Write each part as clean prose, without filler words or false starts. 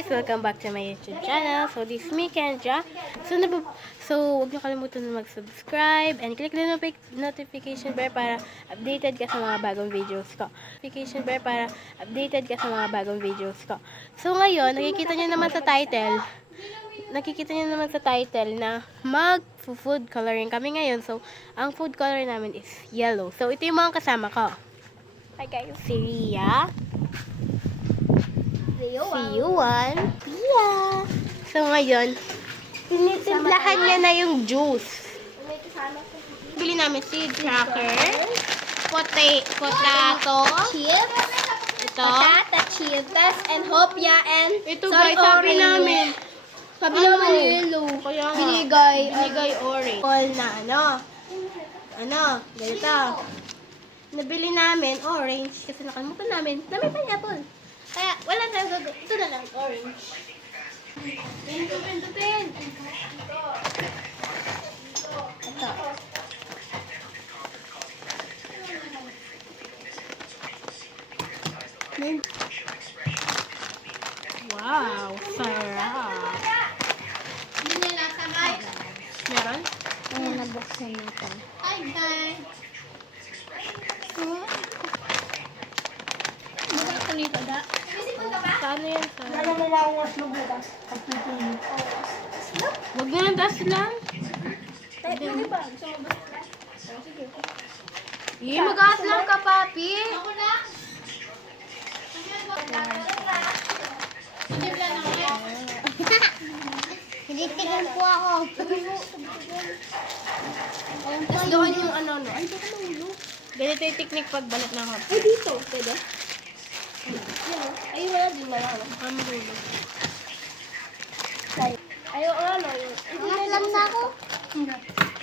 guys! Welcome back to my YouTube channel. So, this is me, Kendra. So, huwag niyo kalimutan na mag-subscribe and click the notification bell para updated ka sa mga bagong videos ko. So, ngayon, nakikita niyo naman sa title na mag-food coloring kami ngayon. So, ang food color namin is yellow. So, ito yung mga kasama ko. Hi guys, si Ria. Si Yuan. Yeah. So, ngayon, tinitimplahan niya na yung juice. Bili namin seed cracker, potato, Chips, ito, patata chips, and hopya, and ito guys, sabi namin, sabi naman yellow. kaya nga, Binigay orange. All na ganito. Nabili namin orange kasi nakalimutan namin na may pineapple. Kaya wala na gagawin. Ito na lang, orange. Ito. Wow, sarap. Hindi na nasa guys. Meron? Ayan, nabuksan natin. Hi guys. Masarap ko nito, da. Saan yan? Huwag na ng das lang. Mag-aas lang ka, papi. Ako na. Hindi wala na kayo. Tinitigan po ako. Tapos doon yung ano, no? Ay, doon ang ulo. Ganito yung technique pag balat ng hap. Ay, dito. Pwede? Ay, wala din wala. Ang ulo. Ay, ano? Angat lang na ako.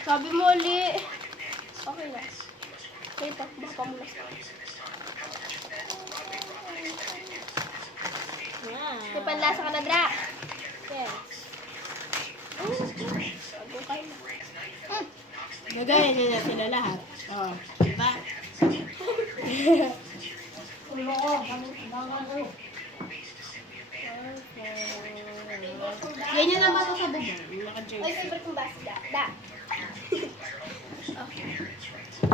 Sabi mo, Li. Okay na. Wait, baka muna. May panlasa ka na, Dra. Yes. Nagayan niya na sila lahat. Oh, diba? Yan yun naman sa bubong. Ay, Naka-jersey. favorite kong basi, Da.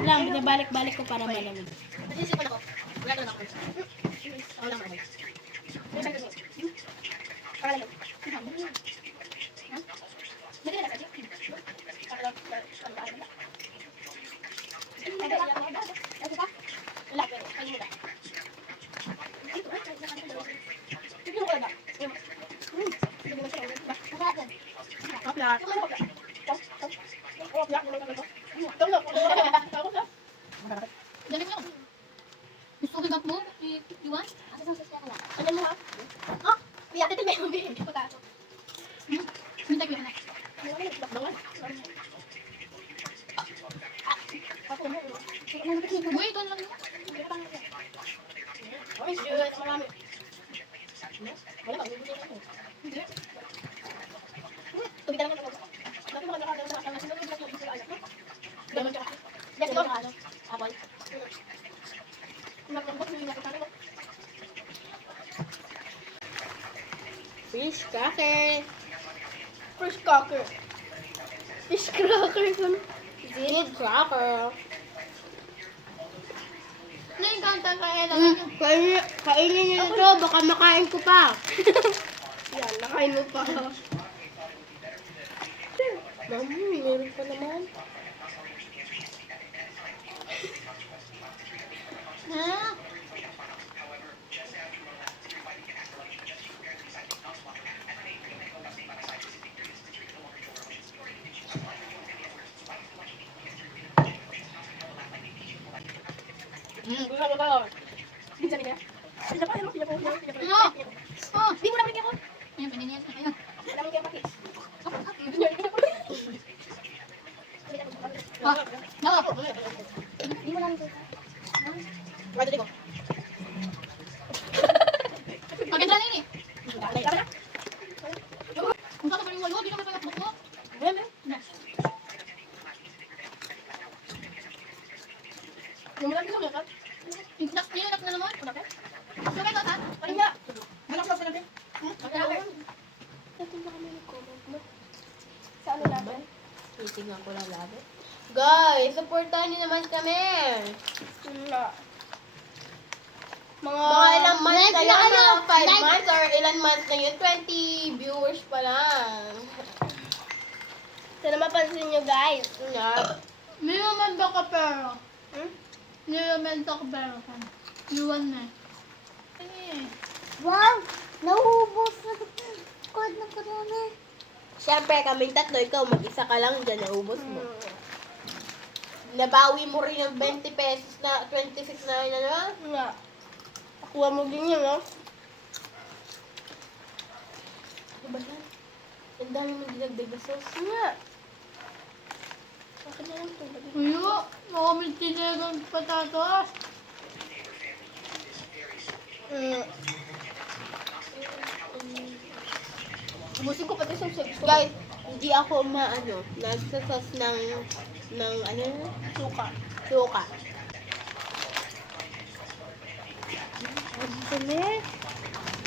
Lang, binabalik-balik ko para malamig. Nagsisipan ako. Wala ka lang ako. Wala mo. Fish cracker. Fish cracker. Fish cracker. Seed cracker. Naingkanta ka, Ella. Kainin niyo ito, baka makain ko pa. Yan, nakain mo pa. Mami, meron pa naman. Ha? Gusto ko. Bisa niya. Bisa pa, bisa pa. Oh, di mo naman ako. Ayun, pwede niya. Ayun. Wala mo kaya pakis. No. Di mo naman. Wala dito. Maganda na yun eh. Kung saan ka pa rin walo, di ka pa mo. Bebe. Yung malaki sa mga Nak na naman. Malaki? So, kaya ka? Malaki nga. Malaki sa natin. Titingnan ko lang lagi. Guys, supportahan niyo naman kami. Mga ilang months na yun, mga 5 months or ilan months na yun, 20 viewers pa lang. Sana mapansin nyo, guys. Yeah. May naman ba ka pero? Hmm? May naman ka pero. Iwan na. Wow! Nauubos na code ng corona. Siyempre, kaming tatlo, ikaw mag-isa ka lang dyan, naubos mo. Nabawi mo rin ng 20 pesos na 26 na yun, ano? Nga. Nakuha mo din yun, no? Ano ba yan? Ang dami mong dinagdag na sauce. Nga. Akin na lang ito. Uyo, makamit tinagang patatas. Ubusin ko pati sauce. Guys, hindi ako nagsasas ng ano? Suka. Suka. Ang dami.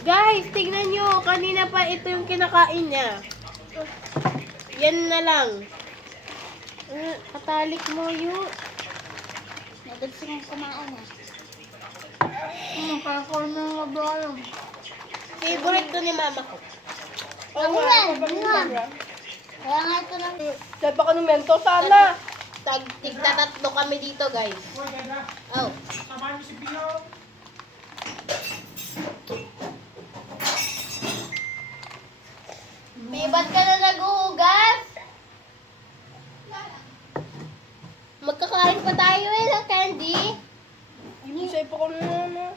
Guys, tignan nyo. Kanina pa ito yung kinakain niya. Yan na lang. Katalik mo yun. Nagagsin ang kumain ah. Parkour na nga ba yun? Favorite to ni mama ko. Ulan! Ulan! Kaya nga ito lang. Sabi pa ka ng mento, sana. Tigtatatlo kami dito, guys. Oh. May ba't ka na naghuhugas? Magkakain pa tayo ng candy. Yung sabi pa ka na.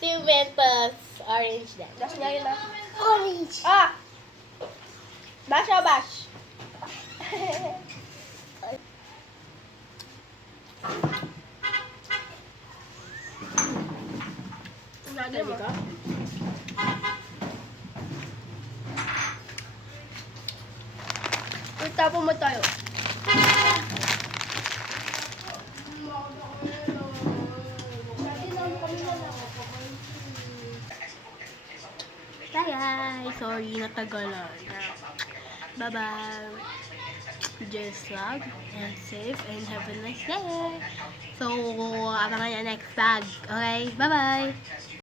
Si Mentos orange na. Last nga yun ah. Orange! Ah! Bash o bash? Sabi ka? Tapo mo tayo. Bye! Sorry, natagalan. Bye-bye. Just love and safe and have a nice day. So, abangan niya next vlog. Okay? Bye-bye!